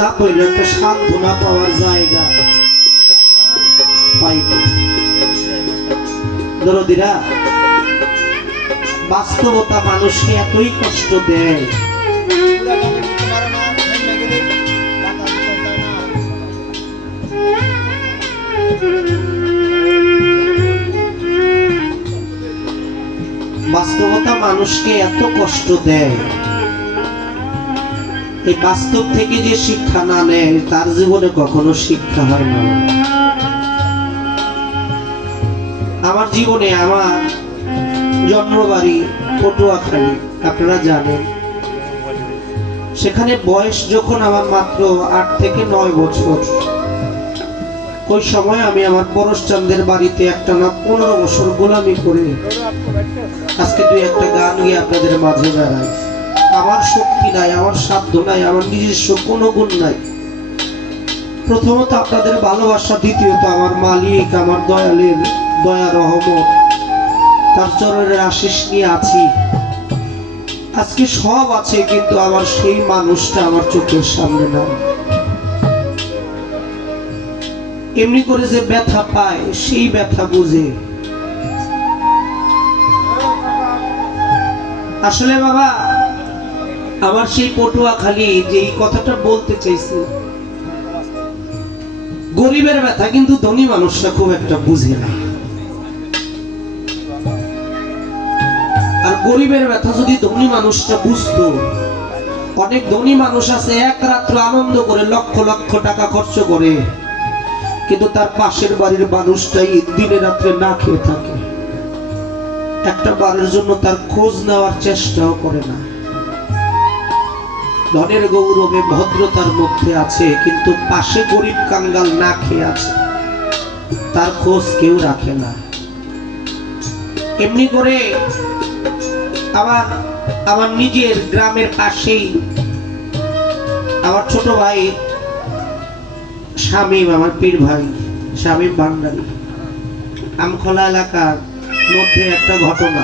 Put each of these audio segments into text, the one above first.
না পাইলে একটা সান্ত্বনা পাওয়ার জায়গা পাইব। দরদিরা, বাস্তবতা মানুষকে এতই কষ্ট দেয়, বাস্তবতা মানুষকে এত কষ্ট দেয়, এই বাস্তব থেকে যে শিক্ষা না নেয় তার জীবনে কখনো শিক্ষা হয় না। আমার জীবনে আমার জন্মবাড়ি পটুয়াখালী, আপনারা জানেন। সেখানে বয়স যখন আমার মাত্র 8 থেকে 9 বছর, ওই সময় আমি আমার পরশচান্দের বাড়িতে একটানা 15 বছর গোলামি করে আজকে 2-1টা গান গিয়ে আপনাদের মাঝে বেড়াই। আমার শক্তি নাই, আমার সাধ্য নাই, আমার নিজস্ব কোনো গুণ নাই। প্রথমত আপনাদের ভালোবাসা, দ্বিতীয়ত আমার মালিক, আমার দয়ালের দয়া রহমত, তার চরণের আশীষ নিয়ে আছি। আজকে সব আছে, কিন্তু আমার সেই মানুষটা আমার চোখের সামনে নাই। এমনি করে যে ব্যথা পায় সেই ব্যথা বুঝে। আসলে বাবা, আমার সেই পটুয়াখালী যে এই কথাটা বলতে চাইছে, গরিবের ব্যথা কিন্তু ধনী মানুষরা খুব একটা বুঝে না। আর গরিবের ব্যথা যদি ধনী মানুষটা বুঝতো, অনেক ধনী মানুষ আছে এক রাত্র আনন্দ করে লক্ষ লক্ষ টাকা খরচ করে, কিন্তু তার পাশের বাড়ির মানুষটাই দিনে রাত্রে না খেয়ে থাকে, একটা বারের জন্য তার খোঁজ নেওয়ার চেষ্টাও করে না। ধনের গৌরবে ভদ্রতার মধ্যে আছে, কিন্তু পাশে গরিব কাঙ্গাল না খেয়ে আছে, তার খোঁজ কেউ রাখে না। এমনি করে আমার নিজের গ্রামের পাশেই আমার ছোট ভাই শামীম, আমার পীর ভাই শামীম ভান্ডারী, আমখোলা এলাকার মধ্যে একটা ঘটনা।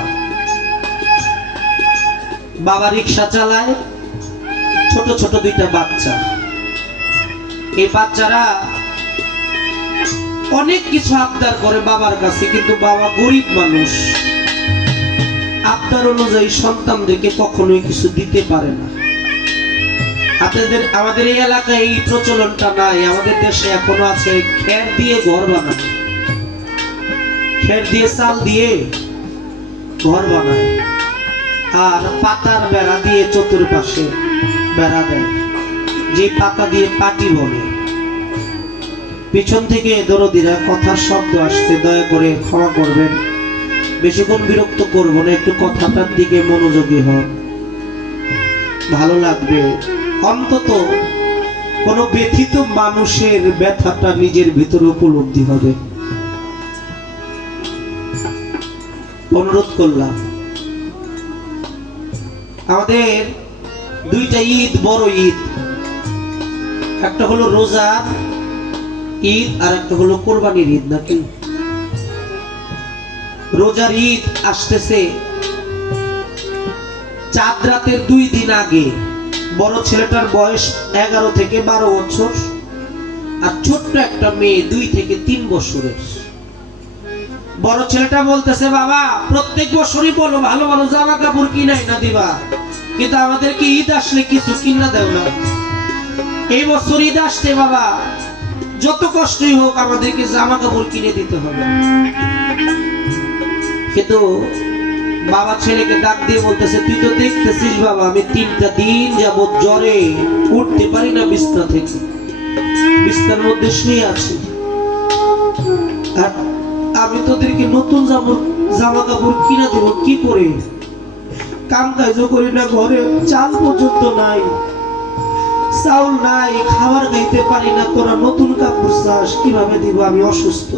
বাবা রিক্সা চালায়, ছোট ছোট 2টা বাচ্চা। এই বাচ্চারা অনেক কিছু আবদার করে বাবার কাছে, কিন্তু বাবা গরিব মানুষ, আবদার অনুযায়ী সন্তানদেরকে কখনোই কিছু দিতে পারে না। আমাদের এই এলাকায় এই প্রচলনটা নাই, আমাদের দেশে এখনো আছে খের দিয়ে ঘর বানায়, খের দিয়ে চাল দিয়ে ঘর বানায়, আর পাতার বেড়া দিয়ে চতুর্পাশে বেড়া দেয়, যে পাতা দিয়ে পাটি বলে। পিছন থেকে দরদিরা কথার শব্দ আসছে, দয়া করে ক্ষমা করবেন, বেশিক্ষণ বিরক্ত করব না, একটু কথাটার দিকে মনোযোগী হন, ভালো লাগবে। অন্তত কোনো ব্যথিত মানুষের ব্যথাটা নিজের ভিতরে উপলব্ধি হবে। অনুরোধ করলাম। আমাদের 2টা ঈদ, বড় ঈদ, একটা হলো রোজার ঈদ আর একটা হলো কোরবানির ঈদ, নাকি? রোজার ঈদ আসতেছে চাঁদ রাতের 2 দিন আগে। বড় ছেলেটার বয়স 11 থেকে 12 বছর, আর ছোট্ট একটা মেয়ে 2 থেকে 3 বছরের। বড় ছেলেটা বলতেছে, বাবা প্রত্যেক বছরই বলো ভালো ভালো জামা কাপড় কিনাই না দিবা, কিন্তু আমাদেরকে ঈদ আসলে কিছু কিনা দেও না। এই বছর ঈদ আসছে বাবা, যত কষ্টই হোক আমাদেরকে জামা কাপড় কিনে দিতে হবে। কিন্তু বাবা ছেলেকে ডাক দিয়ে বলতেছে, তুই তো দেখতেছিস বাবা, আমি 3টা দিন যাবত জ্বরে উঠতে পারি না বিছনা থেকে, বিছনার মধ্যে শুয়ে আছি, আর আমি তোদেরকে নতুন জামা কাপড় কিনা দেব কি করে? কাম কাজও করি না, ঘরে চাল পর্যন্ত নাই, চাউল নাই, খাবার খাইতে পারি না, তোরা নতুন কাপড় চাস, কিভাবে দিব? আমি অসুস্থ।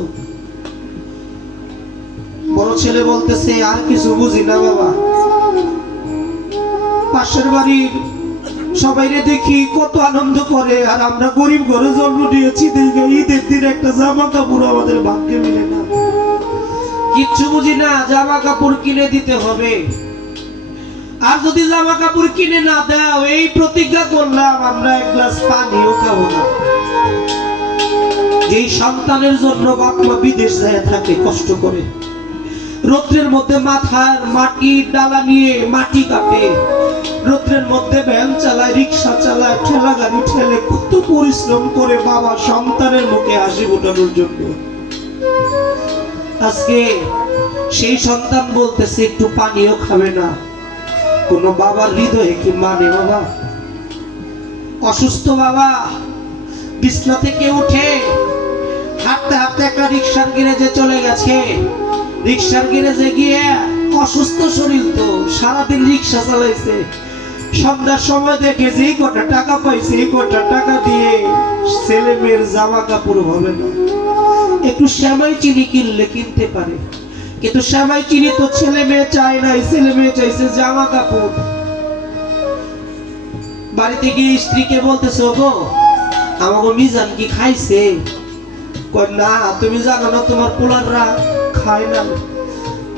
বড় ছেলে বলতেছে, আর কিছু বুঝি না বাবা, পাশের বাড়ির সবাইরে দেখি কত আনন্দ করে, আর আমরা গরিব ঘরে জন্ম নিয়েছি দেখে ঈদের দিন একটা জামা কাপড় আমাদের ভাগ্যে মিলে না। কিচ্ছু বুঝি না, জামা কাপড় কিনে দিতে হবে। আর যদি জামা কাপড় কিনে না দাও, এই প্রতিজ্ঞা করলাম আমরা এক গ্লাস পানিও খাবো না। এই সন্তানের জন্য বাপ মা বিদেশ যায় থাকে কষ্ট করে, রৌদ্রের মধ্যে মাথার মাটির ডালা নিয়ে মাটি কাটে, রৌদ্রের মধ্যে ভ্যান চালায়, রিক্সা চালায়, ঠেলা গাড়ি ঠেলে, কত পরিশ্রম করে বাবা সন্তানের মুখে হাসি ফোটানোর জন্য। আজকে সেই সন্তান বলতেছে একটু পানিও খাবে না। কোন বাবার হৃদয়ে কি মানে বাবা? অসুস্থ বাবা বিছনা থেকে উঠে হাঁটতে হাঁটতে একটা রিক্সার গ্যারেজে চলে গেছে। রিক্সার গ্যারেজে গিয়ে অসুস্থ শরীর, তো সারাদিন রিক্সা চালাইছে, সন্ধ্যার সময় দেখে যে কটা টাকা পাইছে এই কটা টাকা দিয়ে ছেলে মেয়ের জামা কাপড় হবে না। একটু সেমাই চিনি কিনলে কিনতে পারে, কিন্তু সেমাই চিনি তো ছেলে মেয়ে চায় নাই, ছেলে মেয়ে চাইছে জামা কাপড়। বাড়িতে গিয়ে স্ত্রীকে বলতেছে, ওগো আমাকে মিজান কি খাইছে? কয় না, তুমি জানো না তোমার পোলাররা খায় না।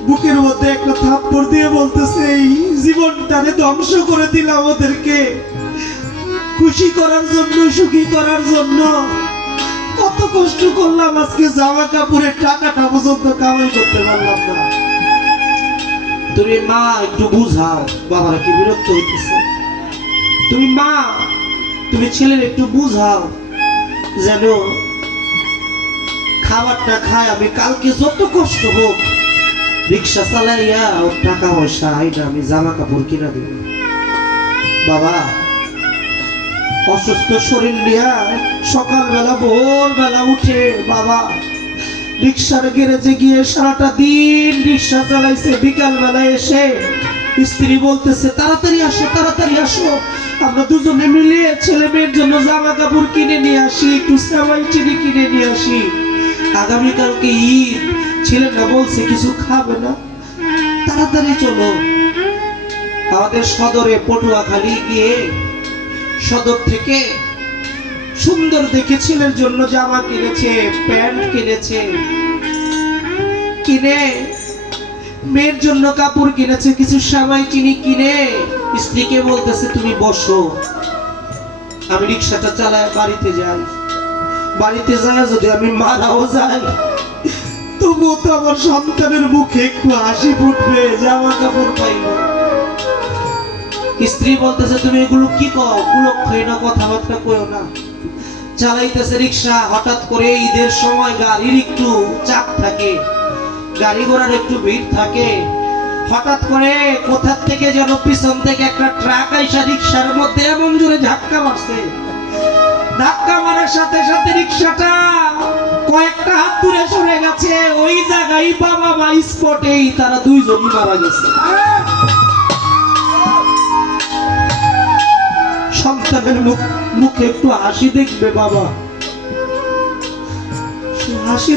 বুকের মধ্যে একটা থাপ্পড় দিয়ে বলতেছে, এই জীবনটারে ধ্বংস করে দিলাম ওদেরকে খুশি করার জন্য, সুখী করার জন্য। কত কষ্ট করলাম, আজকে জামা কাপড়ের টাকাটা পর্যন্ত কামাই করতে পারলাম না। তুমি মা একটু বুঝাও, বাবারা কি বিরক্ত হইতেছে। তুমি মা, তুমি ছেলের একটু বুঝাও যেন খাবারটা খায়। আমি কালকে যত কষ্ট হোক রিক্সা চালাইয়া ওর টাকা পয়সা আইনা আমি জামা কাপড় কিনা দিব। বাবা অসুস্থ শরীর নিয়ে সকালবেলা ভোরবেলা উঠে বাবা রিক্সার গ্যারেজে গিয়ে সারাটা দিন রিক্সা চালাইছে। বিকাল বেলা এসে স্ত্রী বলতেছে, তাড়াতাড়ি আসো, তাড়াতাড়ি আসো, আমরা দুজনে মিলে ছেলে মেয়ের জন্য জামা কাপড় কিনে নিয়ে আসি, একটু সেমাই চিনি কিনে নিয়ে আসি, আগামীকালকে ঈদ, ছেলেটা বলছে কিছু খাবে না, তাড়াতাড়ি চলো। আমাদের সদরে পটুয়াখালী গিয়ে সদর থেকে সুন্দর দেখে ছেলের জন্য জামা কিনেছে, প্যান্ট কিনেছে, কিনে মেয়ের জন্য কাপড় কিনেছে, কিছু সেমাই চিনি কিনে স্ত্রীকে বলতেছে, তুমি বসো, আমি রিক্সাটা চালায় বাড়িতে যাই। বাড়িতে যায় যদি আমি মারাও যাই, তবুও তো আমার সন্তানের মুখে একটু হাসি ফুটবে, জামা কাপড় পাইব। স্ত্রী বলতেছে, তুমি এগুলো কি কও, কুলক্ষণীয় না কথাবার্তা কইও না। চালাইতেছে রিক্সা, হঠাৎ করে ঈদের সময় গাড়ির একটু চাপ থাকে, গাড়ি ঘোড়ার একটু ভিড় থাকে। হঠাৎ করে কোথা থেকে যেন পিছন থেকে একটা ট্রাক আইসা রিক্সার মধ্যে এমন জোরে ধাক্কা মারছে। ধাক্কা মারার সাথে সাথে রিক্সাটা কয়েকটা হাত দূরে সরে গেছে। ওই জায়গায় বাবা মা স্পটেই তারা দুইজনই মারা গেছে। সন্তানের মুখে একটু হাসি দেখবে বাবা, হাসি